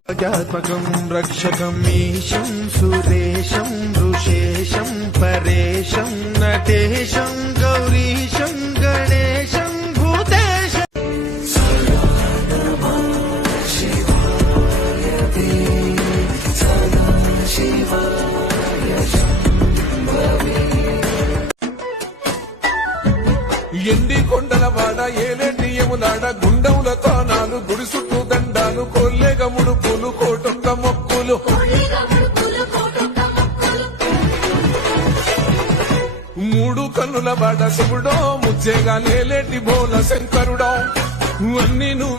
ప్రజాత్మకం రక్షకం ఈశం సురేశం ఋషేశం పరేశం నటేశం గౌరీశం గణేశం భూతేశం. ఎండి కొండలవాడ ఏలేటి యమునాడ గుండముల తానాలు గుడి చుట్టూ దండాలు కొల్లేగ ముడుపులు కోటొక్క మొక్కులు మూడు కన్నుల వాడ శివుడో ముచ్చేగా నేలేటి బోల శంకరుడో అన్ని నువ్వు